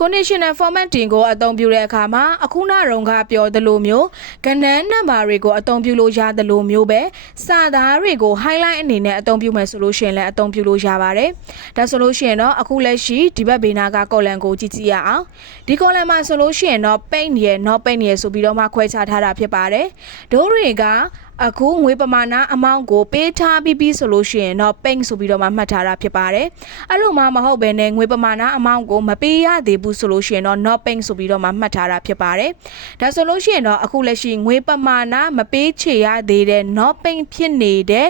conditional formatting ကိုအသုံးပြုတဲ့အခါမှာအခုနရုံကပြောသလိုမျိုးကဏ္ဍနံပါတ်တွေကိုအသုံးပြုလို့ရတယ်လို့မျိုးပဲစာသားတွေကို highlight အနေနဲ့အသုံးပြုမယ်ဆိုလို့ရှိရင်လည်းအသုံးပြုလို့ရပါတယ်ဒါဆိုလို့ရှိရင်တော့အခုလက်ရှိဒီဘက်ဘေးနာက column ကိုကြည့်ကြည့်ရအောင်ဒီ column မှာဆိုလို့ရှိရင်တော့ paint ရယ် not paint ရယ်ဆိုပြီးတော့မှခွဲခြားထားတာဖြစ်ပါတယ်ဒိုးတွေကအခုငွေပမာဏအမောင်းကိုပေးထားပြီးဆိုလို့ရှိရင်တော့ paint ဆိုပြီးတော့မှမှတ်ထားတာဖြစ်ပါတယ်အဲ့လိုမှမဟုတ်ဘဲနဲ့ငွေပမာဏအမောင်းကိုမပေးရသေးဘူးဆိုလို့ရှိရင်တော့ not paint ဆိုပြီးတော့မှမှတ်ထားတာဖြစ်ပါတယ်ဒါဆိုလို့ရှိရင်တော့အခုလက်ရှိငွေပမာဏမပေးချေရသေးတဲ့ not paint ဖြစ်နေတဲ့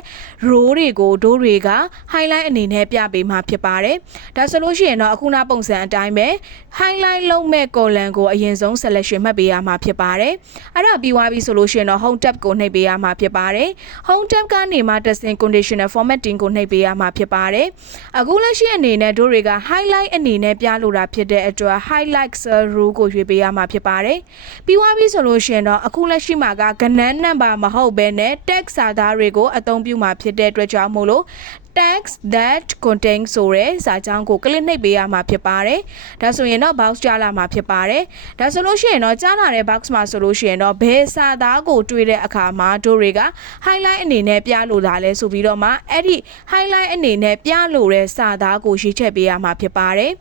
row တွေကိုဒိုးတွေက highlight အနေနဲ့ပြပေးမှာဖြစ်ပါတယ်ဒါဆိုလို့ရှိရင်တော့အခုနပုံစံအတိုင်းပဲ highlight လုပ်မဲ့ column ကိုအရင်ဆုံး selection မှတ်ပေးရမှာဖြစ်ပါတယ်အဲ့ဒါပြီးသွားပြီဆိုလို့ရှိရင်တော့ home tab ကိုနှိပ်ပေးရမှာဖြစ်ပါတယ် home tab ကနေမှတဆင့် conditional formatting ကိုနှိပ်ပေးရမှာဖြစ်ပါတယ်အခုလက်ရှိအနေနဲ့တို့တွေက highlight အနေနဲ့ပြလို့တာဖြစ်တဲ့အတွက် highlight row ကိုရွေးပေးရမှာဖြစ်ပါတယ်ပြီးသွားပြီဆိုလို့ရှိရင်တော့အခုလက်ရှိမှာကကဏ္ဍနံပါတ်မဟုတ်ဘဲနဲ့ text စာသားတွေကိုအသုံးပြုမှာဖြစ်တဲ့အတွက်ကြောင့်မို့လို့ text that contain ဆိုတဲ့စာကြောင်းကို click နှိပ်ပေးရမှာဖြစ်ပါတယ်ဒါဆိုရင်တော့ box ကြားလာမှာဖြစ်ပါတယ်ဒါဆိုလို့ရှိရင်တော့ကြားလာတဲ့ box မှာဆိုလို့ရှိရင်တော့ဘယ်စာသားကိုတွေ့တဲ့အခါမှာတို့တွေက highlight အနေနဲ့ပြလို့တာလဲဆိုပြီးတော့မှအဲ့ဒီ highlight အနေနဲ့ပြလို့တဲ့စာသားကိုရေးချက်ပေးရမှာဖြစ်ပါတယ်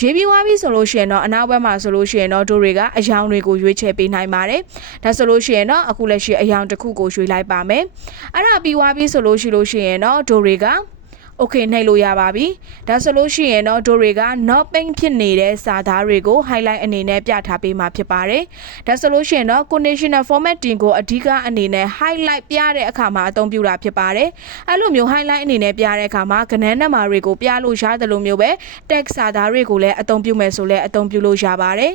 ရေးပြီးသွားပြီဆိုလို့ရှိရင်တော့အနောက်ဘက်မှာဆိုလို့ရှိရင်တော့တို့တွေကအယောင်တွေကိုရွေးချယ်ပေးနိုင်ပါတယ်ဒါဆိုလို့ရှိရင်တော့အခုလက်ရှိအယောင်တစ်ခုကိုရွေးလိုက်ပါမယ်အဲ့ဒါပြီးသွားပြီဆိုလို့ရှိရင်တော့တို့တွေကOkay နှိပ်လို့ရပါပြီဒါဆိုလို့ရှိရင်တော့တို့တွေက not paint ဖြစ်နေတဲ့စာသားတွေကို highlight အနေနဲ့ပြထားပေးမှာဖြစ်ပါတယ်ဒါဆိုလို့ရှိရင်တော့ conditional formatting ကိုအဓိကအနေနဲ့ highlight ပြတဲ့အခါမှာအသုံးပြုတာဖြစ်ပါတယ်အဲ့လိုမျိုး highlight အနေနဲ့ပြတဲ့အခါမှာကဏ္ဍနံပါတ်တွေကိုပြလို့ရတယ်လို့မျိုးပဲ text စာသားတွေကိုလည်းအသုံးပြုမယ်ဆိုလည်းအသုံးပြုလို့ရပါတယ်